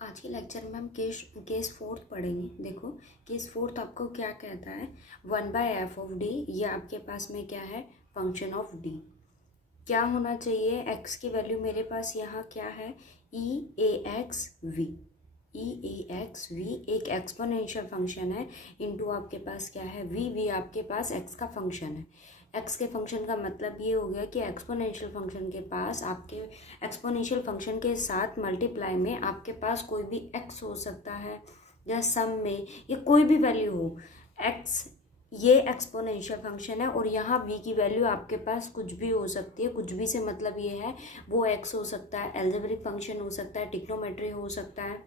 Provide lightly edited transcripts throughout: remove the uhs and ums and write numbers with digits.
आज के लेक्चर में हम केस फोर्थ पढ़ेंगे। देखो, केस फोर्थ आपको क्या कहता है, 1/f ऑफ डी। ये आपके पास में क्या है, फंक्शन ऑफ डी। क्या होना चाहिए, x की वैल्यू मेरे पास यहाँ क्या है, e(ax)v। e(ax)v एक एक्सपोनेंशियल फंक्शन है, इनटू आपके पास क्या है, v आपके पास x का फंक्शन है। x के फंक्शन का मतलब ये हो गया कि एक्सपोनेंशियल फंक्शन के पास आपके एक्सपोनेंशियल फंक्शन के साथ मल्टीप्लाई में आपके पास कोई भी x हो सकता है, या सम में ये कोई भी वैल्यू हो। x ये एक्सपोनेंशियल फंक्शन है और यहाँ v की वैल्यू आपके पास कुछ भी हो सकती है। कुछ भी से मतलब ये है वो x हो सकता है, एल्जेब्रिक फंक्शन हो सकता है, ट्रिग्नोमेट्री हो सकता है,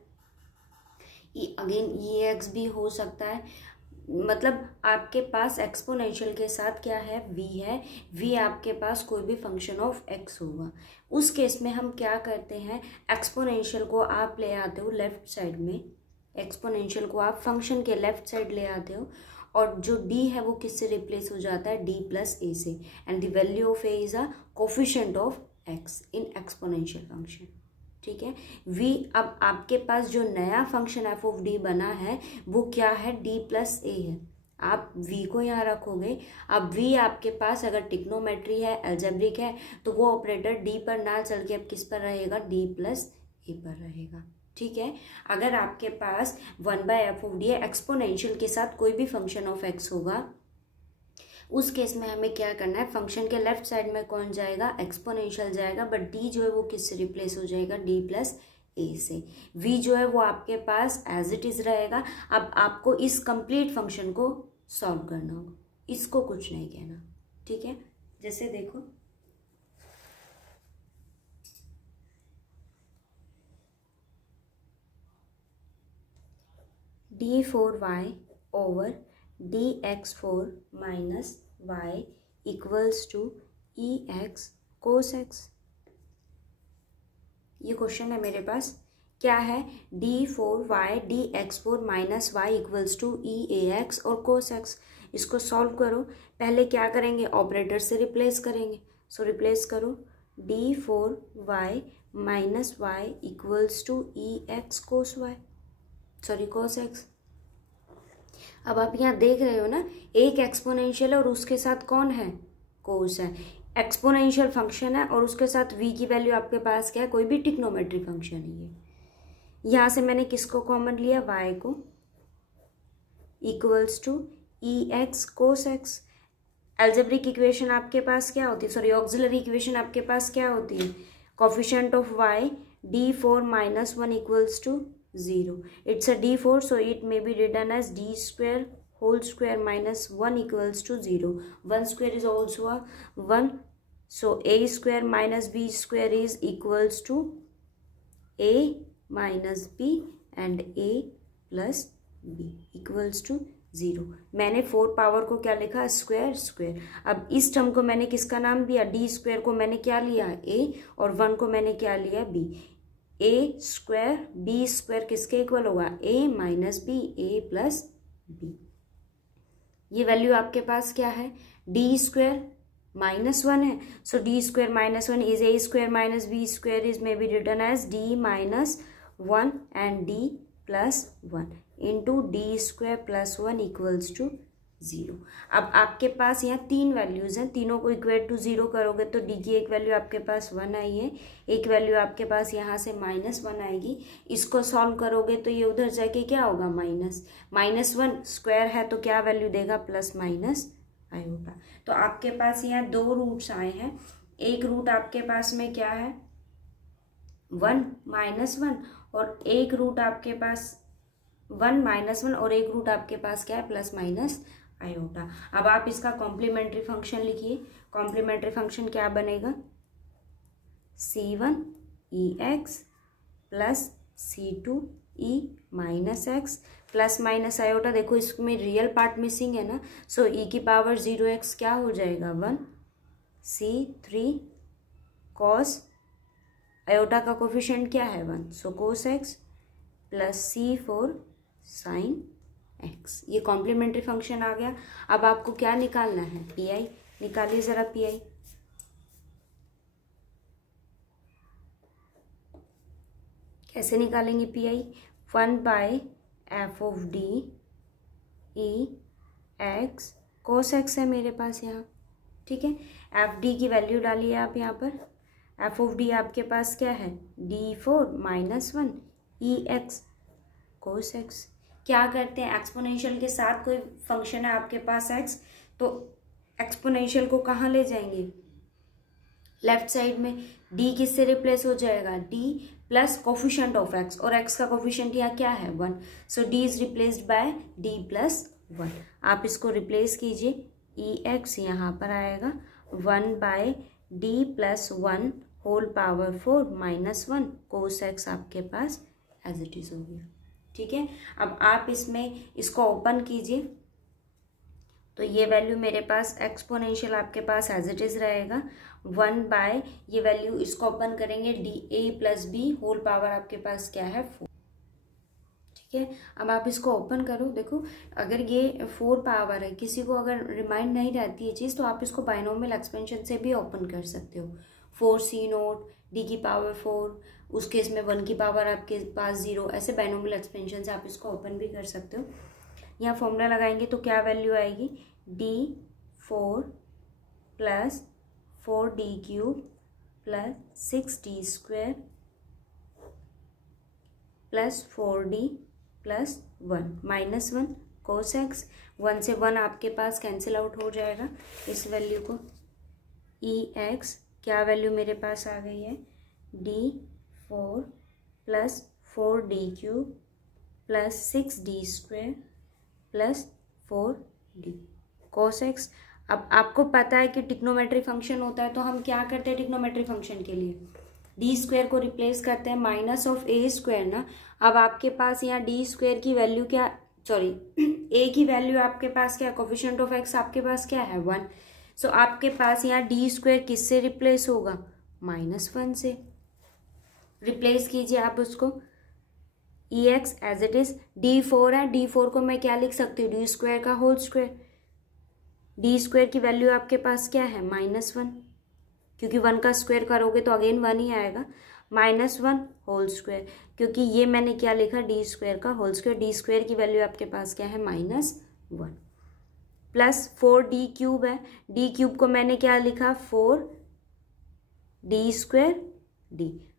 अगेन ये x भी हो सकता है। मतलब आपके पास एक्सपोनेंशियल के साथ क्या है, v है। v आपके पास कोई भी फंक्शन ऑफ x होगा। उस केस में हम क्या करते हैं, एक्सपोनेंशियल को आप ले आते हो लेफ्ट साइड में, एक्सपोनेंशियल को आप फंक्शन के लेफ्ट साइड ले आते हो, और जो d है वो किससे रिप्लेस हो जाता है, d प्लस a से। And the value of a is a coefficient of x in exponential function. ठीक है, v अब आपके पास जो नया फंक्शन f ऑफ d बना है वो क्या है, d प्लस a है। आप v को यहाँ रखोगे। अब v आपके पास अगर ट्रिग्नोमेट्री है, अलजेब्रिक है, तो वो ऑपरेटर d पर ना चल के अब किस पर रहेगा, d प्लस a पर रहेगा। ठीक है, अगर आपके पास 1/f ऑफ डी एक्सपोनेंशियल के साथ कोई भी फंक्शन ऑफ x होगा, उस केस में हमें क्या करना है, फंक्शन के लेफ्ट साइड में कौन जाएगा, एक्सपोनेंशियल जाएगा, बट d जो है वो किससे रिप्लेस हो जाएगा, d प्लस a से। v जो है वो आपके पास एज इट इज रहेगा। अब आपको इस कंप्लीट फंक्शन को सॉल्व करना होगा, इसको कुछ नहीं कहना। ठीक है, जैसे देखो d4y over dx4 minus y equals to ex cos x। ये क्वेश्चन है मेरे पास। क्या है, d4y dx4 minus y equals to eax और cos x। इसको सॉल्व करो। पहले क्या करेंगे, ऑपरेटर से रिप्लेस करेंगे। सो रिप्लेस करो, d4y minus y equals to ex cos y, sorry cos x। अब आप यहाँ देख रहे हो ना, एक एक्सपोनेंशियल है और उसके साथ कौन है, कोस है। एक्सपोनेंशियल फंक्शन है और उसके साथ v की वैल्यू आपके पास क्या है, कोई भी ट्रिग्नोमेट्री फंक्शन है ये। यहाँ से मैंने किसको कॉमन लिया, y को, equals to ex cos x। Algebraic equation आपके पास क्या होती है, सॉरी ऑक्सिलरी इक्वेशन आपके पास क्या होती है, coefficient of y d4 minus 1 equals to 0। It's a d4, so it may be written as d square whole square minus 1 equals to 0. 1 square is also a 1. So a square minus b square is equals to a minus b and a plus b equals to 0। मैंने 4 power को क्या लिखा, square square. अब इस term को मैंने किसका नाम दिया, d स्क्वायर को मैंने क्या लिया, a, और 1 को मैंने क्या लिया, b। a square b square किसके इक्वल होगा, a minus b, a plus b। ये वैल्यू आपके पास क्या है, d स्क्वायर माइनस 1 है। So d square minus 1 is a square minus b square is may be written as d minus 1 and d plus 1 into d square plus 1 equals to 0। अब आपके पास यहाँ तीन वैल्यूज हैं, तीनों को इक्वेट टू 0 करोगे तो d की एक वैल्यू आपके पास 1 आई है, एक वैल्यू आपके पास यहाँ से -1 आएगी। इसको सॉल्व करोगे तो ये उधर जाके क्या होगा, -1 स्क्वायर है तो क्या वैल्यू देगा, प्लस माइनस आयोटा। तो आपके पास यहाँ दो रूट्स आए हैं। एक रूट आपके पास में क्या है, 1 -1, और एक रूट आपके पास 1 -1, और एक रूट आपके पास क्या है, प्लस माइनस आयोटा। अब आप इसका कॉम्प्लीमेंट्री फंक्शन लिखिए। कॉम्प्लीमेंट्री फंक्शन क्या बनेगा, c1 ex plus c2 e minus x plus minus iota. देखो इसमें रियल पार्ट मिसिंग है ना, सो e की पावर 0x क्या हो जाएगा, 1 c3 cos, आयोटा का कोफिशिएंट क्या है, 1, सो cos x plus c4 sin x। ये कॉम्प्लीमेंट्री फंक्शन आ गया। अब आपको क्या निकालना है, पी आई निकालिए जरा, पी आई। कैसे निकालेंगे P I? 1/f(d) E x cos x है मेरे पास यहाँ, ठीक है। एफ डी की वैल्यू डालिए आप यहाँ पर। एफ ऑफ डी आपके पास क्या है? d4 - 1 ई एक्स कोस एक्स। क्या करते हैं, एक्सपोनेंशियल के साथ कोई फंक्शन है आपके पास एक्स, तो एक्सपोनेंशियल को कहाँ ले जाएंगे? लेफ्ट साइड में। d किससे रिप्लेस हो जाएगा? d plus coefficient of x, और x का कोफिशिएंट यहाँ क्या है? 1। सो d is replaced by d plus 1। आप इसको रिप्लेस कीजिए, ई एक्स यहाँ पर आएगा 1/d plus 1 whole power 4 -1 cos X आपके पास एज इट इज हो गया, ठीक है। अब आप इसमें इसको ओपन कीजिए, तो ये वैल्यू मेरे पास एक्सपोनेंशियल आपके पास एज इट इज रहेगा 1/ ये वैल्यू, इसको ओपन करेंगे D A plus B whole power आपके पास क्या है? 4, ठीक है। अब आप इसको ओपन करो, देखो अगर ये 4 पावर है, किसी को अगर रिमाइंड नहीं रहती है चीज़, तो आप इसको बाइनोमियल एक्सपेंशन से भी ओपन कर सकते हो। 4c0 d की पावर 4, उस केस में 1 की पावर आपके पास 0, ऐसे बाइनोमियल एक्सपेंशन से आप इसको ओपन भी कर सकते हो। यहाँ फॉर्मूला लगाएंगे तो क्या वैल्यू आएगी? d4 plus 4d³ plus 6d² plus 4d plus 1 -1 cos x. 1 से 1 आपके पास कैंसिल आउट हो जाएगा इस वैल्यू को। ई एक्स क्या वैल्यू मेरे पास आ गई है? d4 plus 4d³ plus 6d² plus 4d cos x. अब आपको पता है कि ट्रिग्नोमेट्री फंक्शन होता है, तो हम क्या करते हैं ट्रिग्नोमेट्री फंक्शन के लिए? d² को रिप्लेस करते हैं -(a²) ना। अब आपके पास यहाँ d² की वैल्यू क्या, सॉरी a की वैल्यू आपके पास क्या? कोफिशिएंट ऑफ x आपके पास क्या है? 1। सो आपके पास यहाँ d² किससे रिप्लेस होगा? -1 से। रिप्लेस कीजिए आप उसको, e x as it is. d4 है, d4 को मैं क्या लिख सकती हूँ? d² का होल स्क्वायर। d² की वैल्यू आपके पास क्या है? -1, क्योंकि 1 का स्क्वायर करोगे तो अगेन 1 ही आएगा। -1 होल स्क्वायर, क्योंकि ये मैंने क्या लिखा? d² का होल स्क्वायर। d² की वैल्यू आपके पास क्या है? -1 प्लस 4d³ है, d³ को मैंने क्या लिखा? 4d²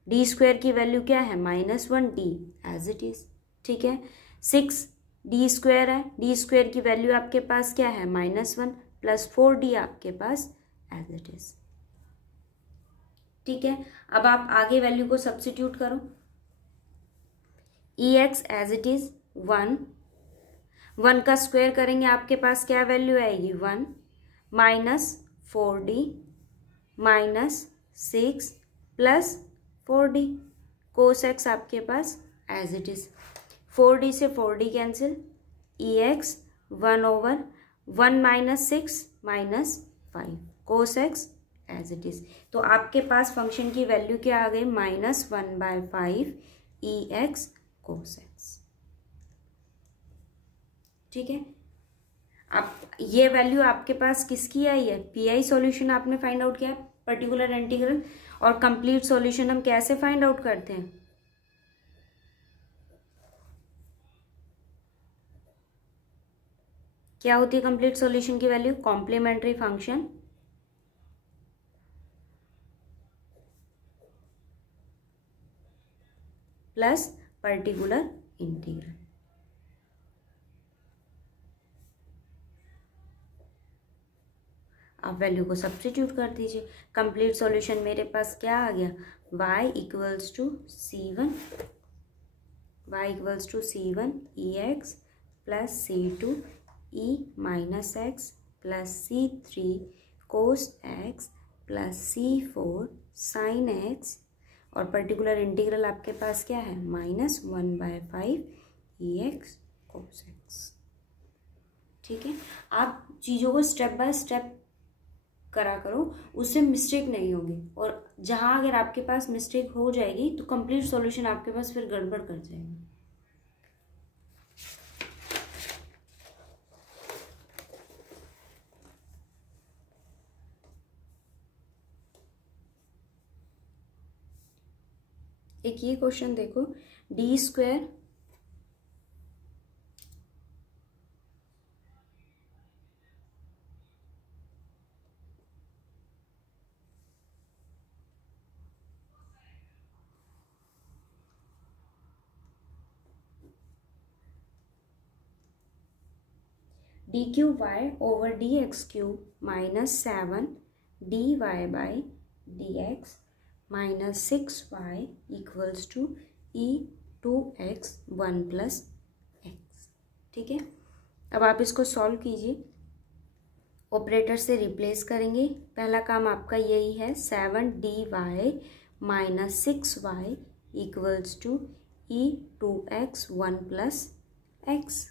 d² की वैल्यू क्या है? -1d एज इट इज, ठीक है। 6d² है, d² की वैल्यू आपके पास क्या है? -1 प्लस 4d आपके पास एज इट इज, ठीक है। अब आप आगे वैल्यू को सब्स्टिट्यूट करो। ई एक्स एज इट इज 1 का स्क्वायर करेंगे आपके पास क्या वैल्यू आएगी? 1 -4d -6 प्लस 4d कोस एक्स आपके पास एज इट इज। 4d से 4d cancel, E X 1/1 -6 -5 cos X as it is. तो आपके पास फंक्शन की वैल्यू क्या आ गई? -1/5 ई एक्स कोस एक्स, ठीक है। अब ये वैल्यू आपके पास किसकी आई है? पीआई सॉल्यूशन आपने फाइंड आउट किया, पर्टिकुलर इंटीग्रल। और कंप्लीट सॉल्यूशन हम कैसे फाइंड आउट करते हैं? क्या होती है कंप्लीट सॉल्यूशन की value? Complementary function plus particular integral. आप वैल्यू को सब्स्टिट्यूट कर दीजिए। कंप्लीट सॉल्यूशन मेरे पास क्या आ गया? y = c1 e x plus c2 e minus x plus c3 cos x plus c4 sine x, और पर्टिकुलर इंटीग्रल आपके पास क्या है? -1/5 ई एक्स कोस एक्स, ठीक है। आप चीज़ों को स्टेप बाय स्टेप करा करो, उससे मिस्टेक नहीं होगी। और जहाँ अगर आपके पास मिस्टेक हो जाएगी तो कंप्लीट सॉल्यूशन आपके पास फिर गड़बड़ कर जाएगा। एक ये क्वेश्चन देखो, D square D cube Y over D X cube minus 7 D Y by D X minus 6 Y equals to E 2x 1 plus x. ठीक है, अब आप इसको सॉल्व कीजिए, ऑपरेटर से रिप्लेस करेंगे। पहला काम आपका यही है, 7 D y minus 6 Y equals to E 2x 1 plus x.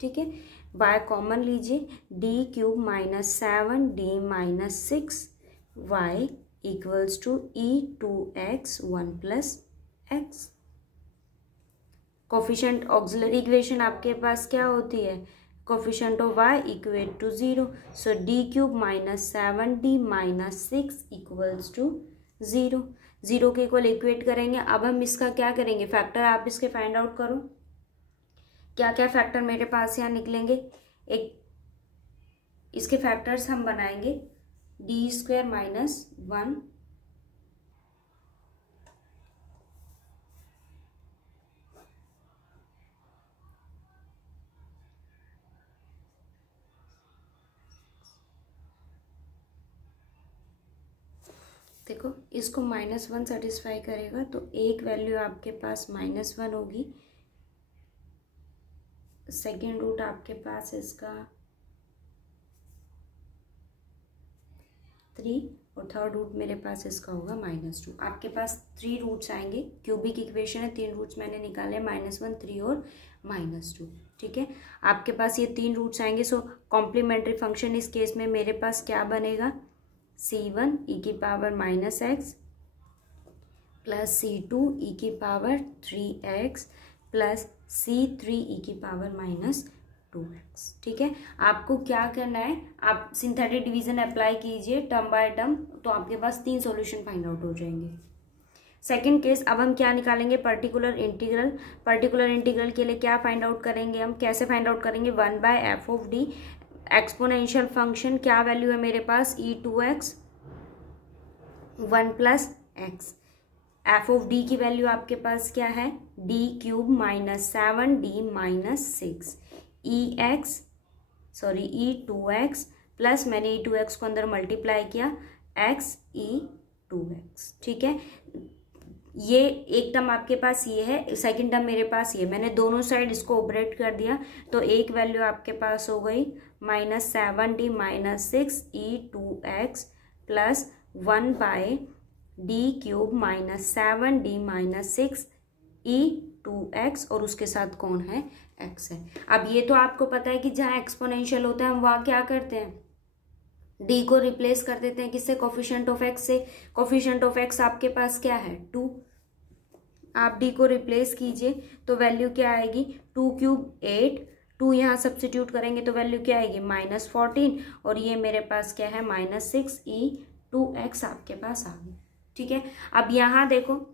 ठीक है, y कॉमन लीजिए, D cube minus 7 D minus 6 Y equals to E 2x 1 plus x. Coefficient auxiliary equation आपके पास क्या होती है, coefficient of y equate to 0, so D cube minus 7 D minus 6 equals to 0। 0 के equal equate करेंगे। अब हम इसका क्या करेंगे, फैक्टर आप इसके फाइंड आउट करो, क्या क्या फैक्टर मेरे पास यहाँ निकलेंगे। एक इसके फैक्टर्स हम बनाएंगे, डी स्क्वायर माइनस 1 देखो इसको -1 सेटिस्फाई करेगा, तो एक वैल्यू आपके पास -1 होगी, सेकेंड रूट आपके पास इसका 3 और थर्ड रूट मेरे पास इसका होगा -2। आपके पास 3 रूट्स आएंगे, क्यूबिक इक्वेशन है, 3 रूट्स मैंने निकाले, -1 3 और -2। ठीक है, आपके पास ये 3 रूट्स आएंगे, सो कॉम्प्लीमेंट्री फंक्शन इस केस में मेरे पास क्या बनेगा, c1 e की power -x plus c2 e की power 3x plus c3 e की पावर -2x। ठीक है, आपको क्या करना है, आप सिंथेटिक डिवीजन अप्लाई कीजिए टर्म बाय टर्म, तो आपके पास 3 सॉल्यूशन फाइंड आउट हो जाएंगे। सेकंड केस, अब हम क्या निकालेंगे, पर्टिकुलर इंटीग्रल। पर्टिकुलर इंटीग्रल के लिए क्या फाइंड आउट करेंगे, हम कैसे फाइंड आउट करेंगे, 1/f of D exponential function, क्या वैल्यू है मेरे पास, e2x 1 plus x. F of D की वैल्यू आपके पास क्या है, D cube minus 7 D minus 6 e2x plus मैंने e2x को अंदर मल्टीप्लाई किया x e2x। ठीक है, ये एक टर्म आपके पास ये है, सेकंड टर्म मेरे पास ये, मैंने दोनों साइड इसको ऑपरेट कर दिया, तो एक वैल्यू आपके पास हो गई -7 D minus 6 e2x plus 1 by D cube -7 D minus 6 e2x और उसके साथ कौन है, x है। अब ये तो आपको पता है कि जहाँ एक्सपोनेंशियल होता है हम वहाँ क्या करते हैं, d को रिप्लेस कर देते हैं किससे, कोफिशिएंट ऑफ x से। कोफिशिएंट ऑफ x आपके पास क्या है, 2। आप d को रिप्लेस कीजिए तो वैल्यू क्या आएगी, 2 क्यूब 8, 2 यहाँ सब्स्टिट्यूट करेंगे तो वैल्यू क्या आएगी, -14, और ये मेरे पास क्या है, -6 e2x आपके पास आ गई। ठीक है, अब यहाँ देखो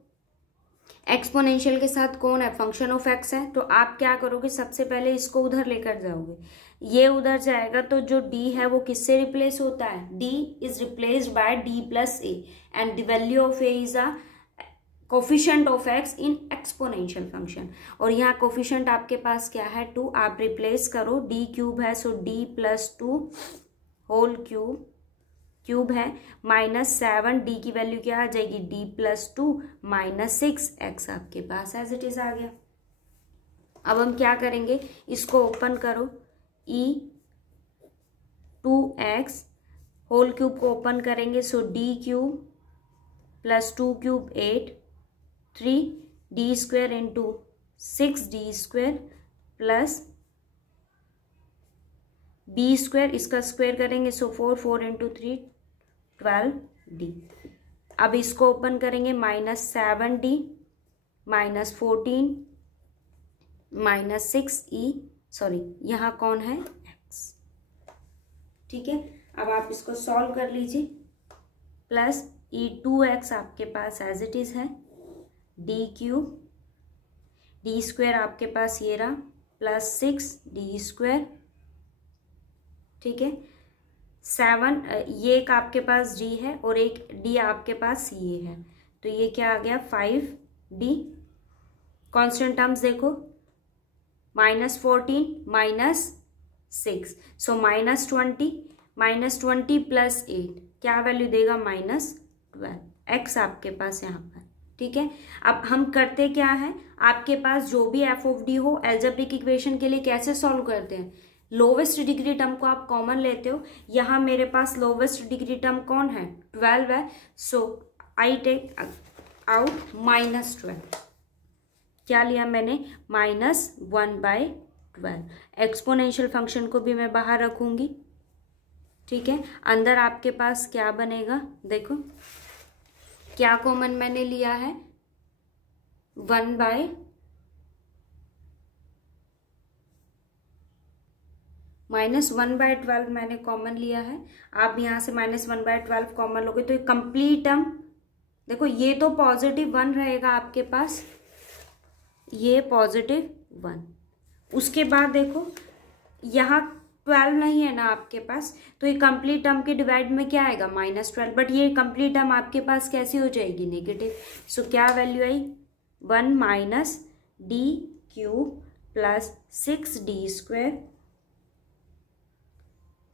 एक्सपोनेंशियल के साथ कौन है, फंक्शन ऑफ एक्स है, तो आप क्या करोगे, सबसे पहले इसको उधर लेकर जाओगे, ये उधर जाएगा तो जो d है वो किससे रिप्लेस होता है, d is replaced by d plus a and the value of a is a coefficient of x in exponential function, और यहाँ कोफिशिएंट आपके पास क्या है, 2, आप रिप्लेस करो, d क्यूब है so d plus 2 whole cube है, -7 डी की वैल्यू क्या आ जाएगी, d प्लस 2 -6 x आपके पास एज इट इज आ गया। अब हम क्या करेंगे, इसको ओपन करो, e2x होल क्यूब को ओपन करेंगे, सो d cube plus 2 cube 8 3d square into 6d square plus b square, इसका स्क्वायर करेंगे सो 4 इंटू 3 12d। अब इसको ओपन करेंगे, -7d -14 -6 यहाँ कौन है, x। ठीक है, अब आप इसको सॉल्व कर लीजिए, प्लस e2x आपके पास एज इट इज है, डी क्यूब, डी स्क्वायर आपके पास ये रहा प्लस 6d², ठीक है। 7, ये एक आपके पास डी है और एक डी आपके पास ये है, तो ये क्या आ गया 5d। कांस्टेंट टर्म्स देखो, -14 -6, सो -20, -20 प्लस 8 क्या वैल्यू देगा -12, एक्स आपके पास यहाँ पर, ठीक है। अब हम करते क्या है, आपके पास जो भी एफ ऑफ डी हो एल्जेब्रिक इक्वेशन के लिए कैसे सॉल्व करते हैं, लोवेस्ट डिग्री टर्म को आप कॉमन लेते हो। यहाँ मेरे पास लोवेस्ट डिग्री टर्म कौन है, 12 है, सो आई टेक आउट -12, क्या लिया मैंने -1/12। एक्सपोनेंशियल फंक्शन को भी मैं बाहर रखूंगी, ठीक है। अंदर आपके पास क्या बनेगा, देखो क्या कॉमन मैंने लिया है, 1/12 मैंने कॉमन लिया है। आप यहाँ से -1/12 कॉमन लोगे तो कंप्लीट टर्म, देखो ये तो +1 रहेगा आपके पास, ये +1। उसके बाद देखो यहाँ 12 नहीं है ना आपके पास, तो ये कंप्लीट टर्म के डिवाइड में क्या आएगा -12, बट ये कंप्लीट टर्म आपके पास कैसी हो जाएगी, नेगेटिव। सो क्या वैल्यू आई, 1 - d³ plus 6d²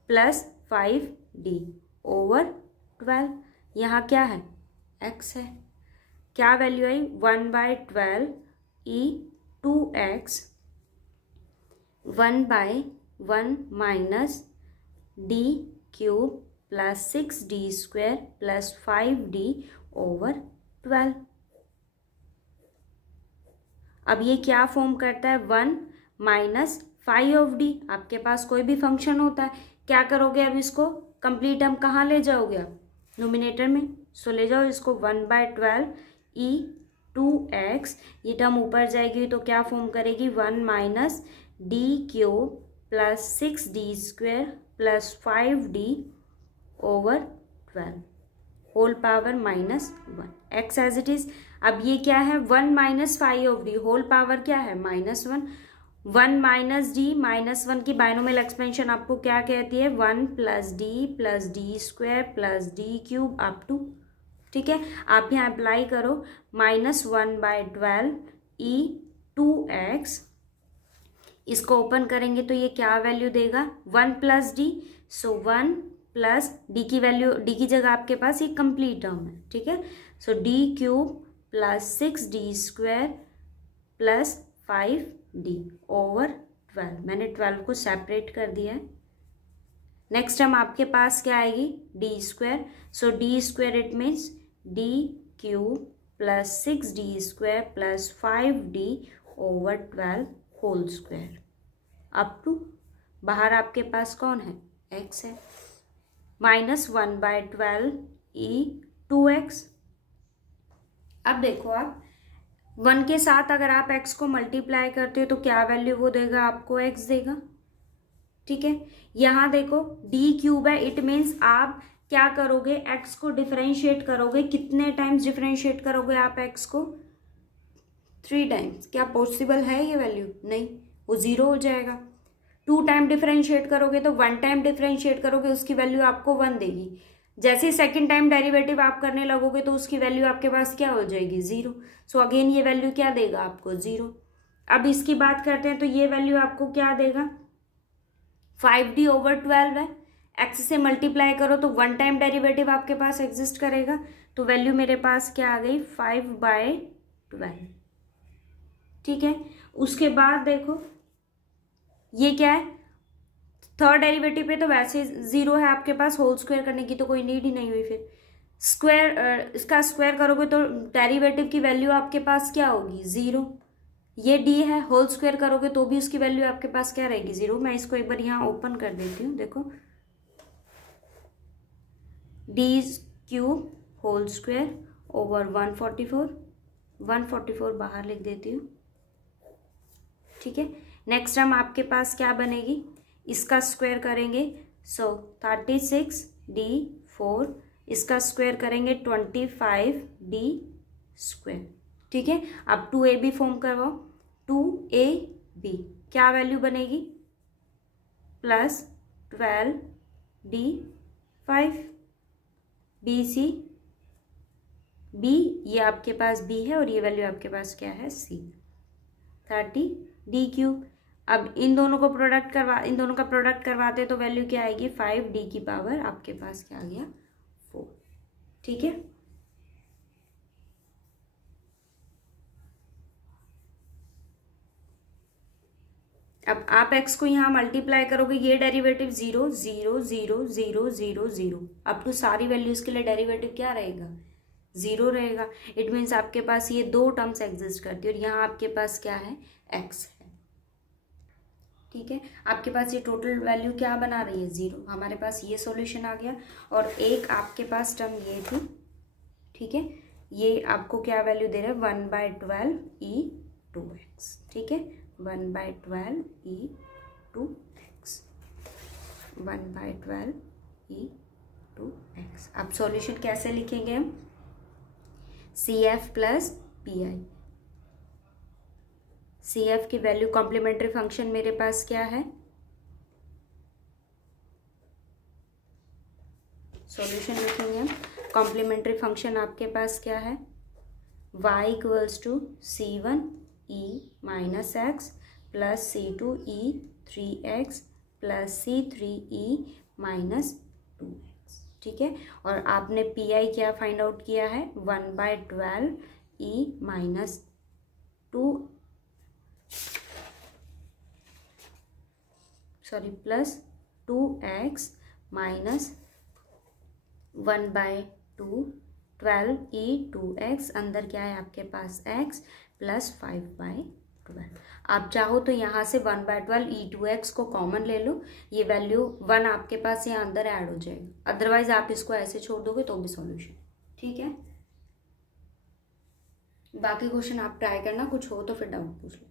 plus 5d/12। यहाँ क्या है, x है, क्या वैल्यू आई 1/12 e 2x 1/1 -d³ plus 6d² plus 5d/12। अब ये क्या फॉर्म करता है, 1 - φ(d), आपके पास कोई भी फंक्शन होता है, क्या करोगे, अब इसको कंप्लीट टर्म कहाँ ले जाओगे आप, नोमिनेटर में, सो ले जाओ इसको 1/12 e 2x, ये टर्म ऊपर जाएगी तो क्या फॉर्म करेगी, 1 - d³ plus 6d² plus 5d/12 whole power -1, x as it is. अब ये क्या है, 1 - φ(d), होल पावर क्या है -1, 1 - d -1 की बाइनोमियल एक्सपेंशन आपको क्या कहती है, 1 + d + d² + d³ up to, ठीक है। आप यहाँ अप्लाई करो, -1/12 e 2x, इसको ओपन करेंगे तो ये क्या वैल्यू देगा, 1 + d, सो 1 + d की वैल्यू, d की जगह आपके पास ये कंप्लीट टर्म है, ठीक है। सो d³ plus 6d² plus 5d/12, मैंने 12 को सेपरेट कर दिया है। नेक्स्ट टर्म आपके पास क्या आएगी, d², so d² it means d³ plus 6d² plus 5d/12 whole square up to, बाहर आपके पास कौन है, x है, -1/12 e 2x। अब देखो आप 1 के साथ अगर आप x को मल्टीप्लाई करते हो तो क्या वैल्यू वो देगा, आपको x देगा, ठीक है। यहाँ देखो d³ है, इट मीन्स आप क्या करोगे, x को डिफरेंशिएट करोगे, कितने टाइम्स डिफरेंशिएट करोगे आप x को, 3 टाइम्स। क्या पॉसिबल है ये वैल्यू, नहीं, वो 0 हो जाएगा। 2 टाइम डिफरेंशिएट करोगे तो 1 टाइम डिफरेंशिएट करोगे, उसकी वैल्यू आपको 1 देगी। जैसे सेकंड टाइम डेरिवेटिव आप करने लगोगे तो उसकी वैल्यू आपके पास क्या हो जाएगी, 0। सो अगेन ये वैल्यू क्या देगा आपको, 0। अब इसकी बात करते हैं तो ये वैल्यू आपको क्या देगा, 5d/12 है, x से मल्टीप्लाई करो तो 1 टाइम डेरिवेटिव आपके पास एग्जिस्ट करेगा, तो वैल्यू मेरे पास क्या आ गई, 5/12, ठीक है। उसके बाद देखो ये क्या है, थर्ड डेरिवेटिव पे तो वैसे 0 है आपके पास, होल स्क्वायर करने की तो कोई नीड ही नहीं हुई, फिर स्क्वायर, इसका स्क्वायर करोगे तो डेरिवेटिव की वैल्यू आपके पास क्या होगी, 0। ये d है, होल स्क्वायर करोगे तो भी उसकी वैल्यू आपके पास क्या रहेगी, 0। मैं इसको एक बार यहाँ ओपन कर देती हूँ, देखो d³ होल स्क्वायर ओवर 144 बाहर लिख देती हूँ, ठीक है। नेक्स्ट टर्म आपके पास क्या बनेगी, इसका स्क्वायर करेंगे, सो 36d/4, इसका स्क्वायर करेंगे 25d², ठीक है, अब 2ab फॉर्म करवाओ। 2ab क्या वैल्यू बनेगी, +12d5 bc, b ये आपके पास b है और ये वैल्यू आपके पास क्या है c, 30d3। अब इन दोनों का प्रोडक्ट करवाते तो वैल्यू क्या आएगी, 5d की पावर आपके पास क्या आ गया 4। ठीक है, अब आप x को यहाँ मल्टीप्लाई करोगे, ये डेरिवेटिव 0 0 0 0 0 0 अब तो सारी वैल्यूज के लिए डेरिवेटिव क्या रहेगा, 0 रहेगा। इट मीन्स आपके पास ये दो टर्म्स एग्जिस्ट करती है और यहाँ आपके पास क्या है, x है। ठीक है, आपके पास ये टोटल वैल्यू क्या बना रही है, 0। हमारे पास ये सॉल्यूशन आ गया और एक आपके पास टर्म ये थी। ठीक है, ये आपको क्या वैल्यू दे रहा है, 1/12e2x। ठीक है, 1/12e2x, 1/12e2x। अब सॉल्यूशन कैसे लिखेंगे हम, CF प्लस PI। CF की वैल्यू कॉम्प्लीमेंट्री फंक्शन मेरे पास क्या है, सॉल्यूशन लिखेंगे हम। कॉम्प्लीमेंट्री फंक्शन आपके पास क्या है, y = C1e - x plus C2e 3x plus C3e - 2x। ठीक है, और आपने PI क्या फाइंड आउट किया है, 1/12e plus 2x minus 1/12e2x, अंदर क्या है आपके पास x प्लस 5/12। आप चाहो तो यहाँ से 1/12e2x को कॉमन ले लो, ये वैल्यू 1 आपके पास यहाँ अंदर ऐड हो जाएगा, अदरवाइज आप इसको ऐसे छोड़ दोगे तो भी सॉल्यूशन। ठीक है, बाकी क्वेश्चन आप ट्राई करना, कुछ हो तो फिर डाउट पूछ लो।